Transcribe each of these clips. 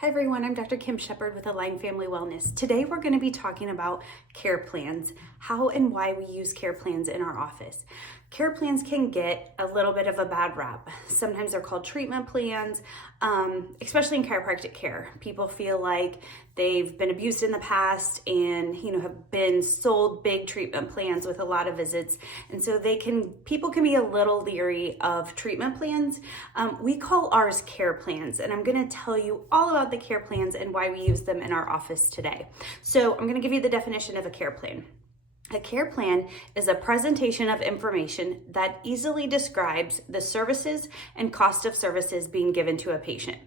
Hi everyone, I'm Dr. Kim Shepard with Align Family Wellness. Today we're going to be talking about care plans, how and why we use care plans in our office. Care plans can get a little bit of a bad rap. Sometimes they're called treatment plans, especially in chiropractic care. People feel like they've been abused in the past and have been sold big treatment plans with a lot of visits, and so people can be a little leery of treatment plans. We call ours care plans, and I'm going to tell you all about the care plans and why we use them in our office today. So I'm going to give you the definition of a care plan. A care plan is a presentation of information that easily describes the services and cost of services being given to a patient.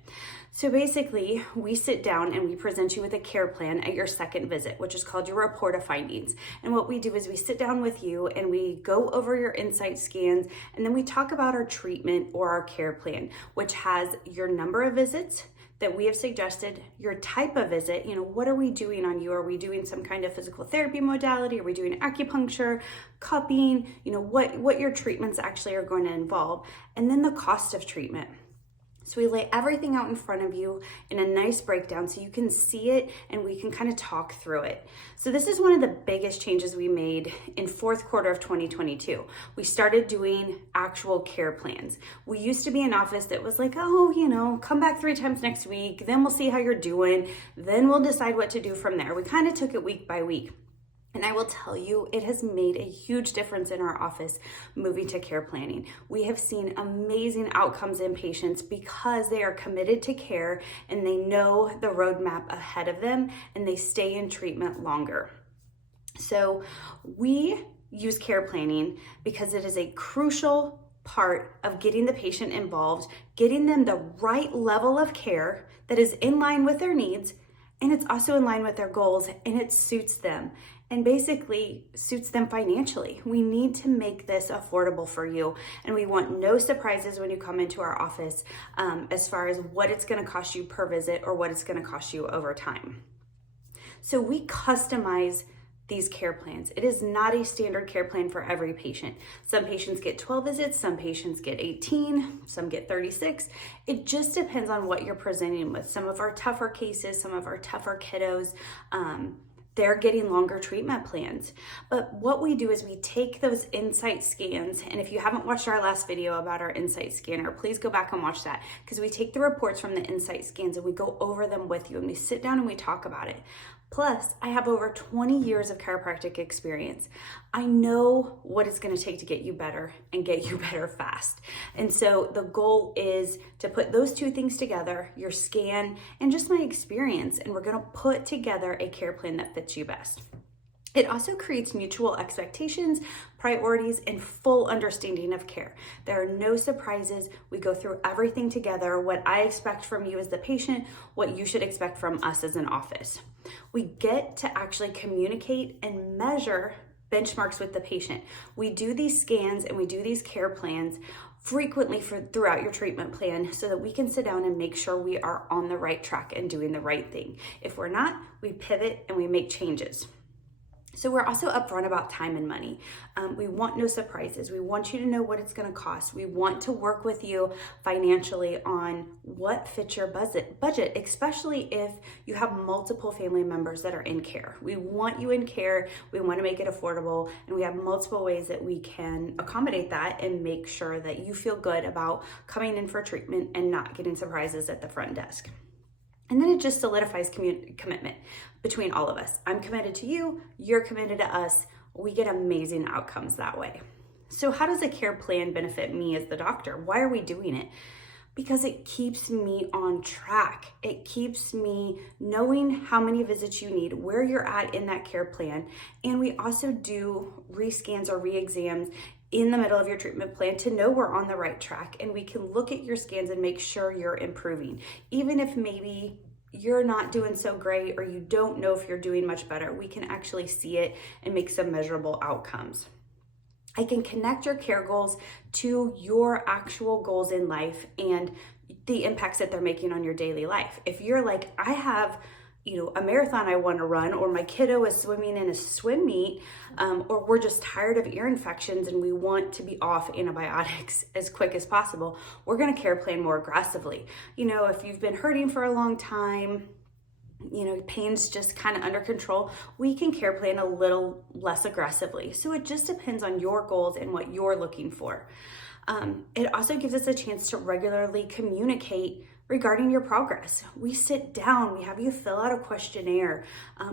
So basically, we sit down and we present you with a care plan at your second visit, which is called your report of findings. And what we do is we sit down with you and we go over your insight scans, and then we talk about our treatment or our care plan, which has your number of visits that we have suggested, your type of visit, what are we doing on you? Are we doing some kind of physical therapy modality? Are we doing acupuncture, cupping? What your treatments actually are going to involve, and then the cost of treatment. So we lay everything out in front of you in a nice breakdown so you can see it and we can kind of talk through it. So this is one of the biggest changes we made in fourth quarter of 2022. We started doing actual care plans. We used to be an office that was like, come back 3 times next week, then we'll see how you're doing, then we'll decide what to do from there. We kind of took it week by week. And I will tell you, it has made a huge difference in our office moving to care planning. We have seen amazing outcomes in patients because they are committed to care and they know the roadmap ahead of them and they stay in treatment longer. So we use care planning because it is a crucial part of getting the patient involved, getting them the right level of care that is in line with their needs, and it's also in line with their goals, and it suits them. And basically suits them financially. We need to make this affordable for you, and we want no surprises when you come into our office as far as what it's going to cost you per visit or what it's going to cost you over time. So we customize these care plans. It is not a standard care plan for every patient. Some patients get 12 visits, some patients get 18, some get 36. It just depends on what you're presenting with. Some of our tougher cases, some of our tougher kiddos, they're getting longer treatment plans. But what we do is we take those insight scans, and if you haven't watched our last video about our insight scanner, please go back and watch that, because we take the reports from the insight scans and we go over them with you and we sit down and we talk about it. Plus, I have over 20 years of chiropractic experience. I know what it's going to take to get you better and get you better fast. And so the goal is to put those two things together, your scan and just my experience, and we're going to put together a care plan that fits you best. It also creates mutual expectations, priorities, and full understanding of care. There are no surprises. We go through everything together, what I expect from you as the patient, what you should expect from us as an office. We get to actually communicate and measure benchmarks with the patient. We do these scans and we do these care plans frequently throughout your treatment plan so that we can sit down and make sure we are on the right track and doing the right thing. If we're not, we pivot and we make changes. So we're also upfront about time and money. We want no surprises. We want you to know what it's going to cost. We want to work with you financially on what fits your budget, especially if you have multiple family members that are in care. We want you in care. We want to make it affordable, and we have multiple ways that we can accommodate that and make sure that you feel good about coming in for treatment and not getting surprises at the front desk. And then it just solidifies commitment between all of us. I'm committed to you, you're committed to us. We get amazing outcomes that way. So how does a care plan benefit me as the doctor? Why are we doing it? Because it keeps me on track. It keeps me knowing how many visits you need, where you're at in that care plan. And we also do rescans or re-exams in the middle of your treatment plan to know we're on the right track, and we can look at your scans and make sure you're improving. Even if maybe you're not doing so great or you don't know if you're doing much better, we can actually see it and make some measurable outcomes. I can connect your care goals to your actual goals in life and the impacts that they're making on your daily life. If you're like, I have a marathon I want to run, or my kiddo is swimming in a swim meet, or we're just tired of ear infections and we want to be off antibiotics as quick as possible, we're going to care plan more aggressively. If you've been hurting for a long time, pain's just kind of under control, we can care plan a little less aggressively. So it just depends on your goals and what you're looking for. It also gives us a chance to regularly communicate regarding your progress. We sit down, we have you fill out a questionnaire.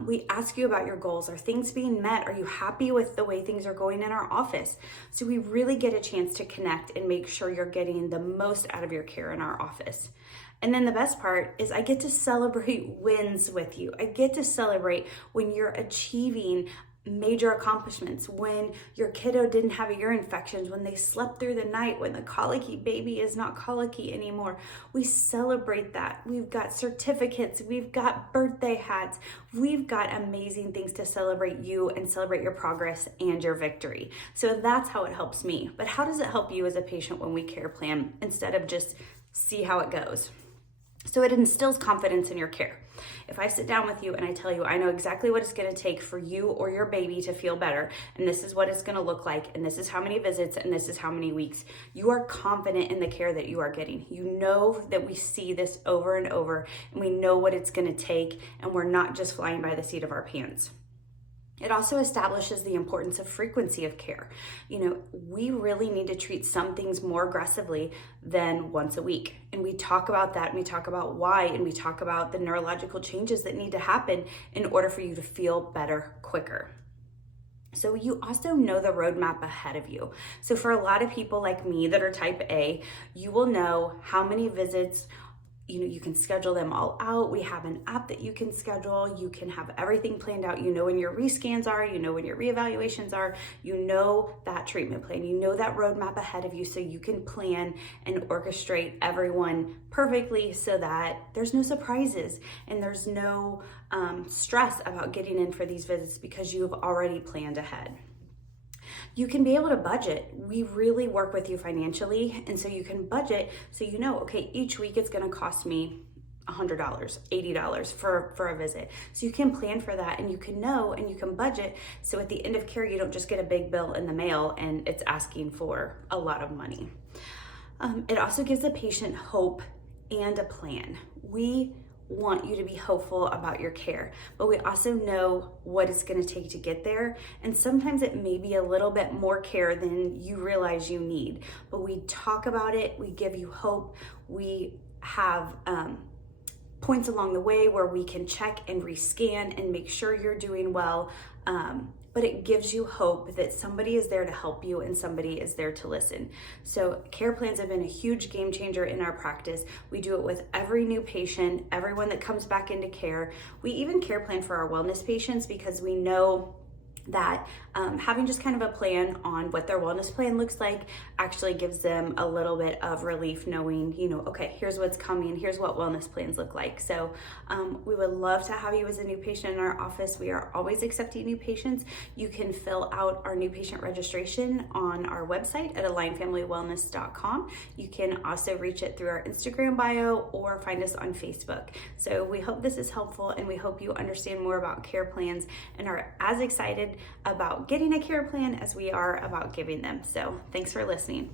We ask you about your goals. Are things being met? Are you happy with the way things are going in our office? So we really get a chance to connect and make sure you're getting the most out of your care in our office. And then the best part is I get to celebrate wins with you. I get to celebrate when you're achieving major accomplishments, when your kiddo didn't have ear infections, when they slept through the night, when the colicky baby is not colicky anymore. We celebrate that. We've got certificates, we've got birthday hats, we've got amazing things to celebrate you and celebrate your progress and your victory. So that's how it helps me. But how does it help you as a patient when we care plan instead of just see how it goes? So it instills confidence in your care. If I sit down with you and I tell you, I know exactly what it's going to take for you or your baby to feel better, and this is what it's going to look like, and this is how many visits, and this is how many weeks, you are confident in the care that you are getting. You know that we see this over and over, and we know what it's going to take, and we're not just flying by the seat of our pants. It also establishes the importance of frequency of care. We really need to treat some things more aggressively than once a week. And we talk about that, and we talk about why, and we talk about the neurological changes that need to happen in order for you to feel better quicker. So you also know the roadmap ahead of you. So for a lot of people like me that are type A, you will know how many visits you can schedule them all out. We have an app that you can schedule. You can have everything planned out. You know when your rescans are, you know when your reevaluations are, you know that treatment plan, you know that roadmap ahead of you, so you can plan and orchestrate everyone perfectly so that there's no surprises and there's no stress about getting in for these visits because you have already planned ahead. You can be able to budget. We really work with you financially, and so you can budget so you know, okay, each week it's going to cost me $100, $80 for a visit. So you can plan for that, and you can know, and you can budget, so at the end of care you don't just get a big bill in the mail and it's asking for a lot of money. It also gives the patient hope and a plan. We want you to be hopeful about your care, but we also know what it's going to take to get there, and sometimes it may be a little bit more care than you realize you need, but we talk about it, we give you hope, we have points along the way where we can check and rescan and make sure you're doing well, but it gives you hope that somebody is there to help you and somebody is there to listen. So care plans have been a huge game changer in our practice. We do it with every new patient, everyone that comes back into care. We even care plan for our wellness patients because we know that having just kind of a plan on what their wellness plan looks like actually gives them a little bit of relief knowing, okay, here's what's coming, here's what wellness plans look like. So we would love to have you as a new patient in our office. We are always accepting new patients. You can fill out our new patient registration on our website at AlignFamilyWellness.com. You can also reach it through our Instagram bio or find us on Facebook. So we hope this is helpful, and we hope you understand more about care plans and are as excited about getting a care plan as we are about giving them. So thanks for listening.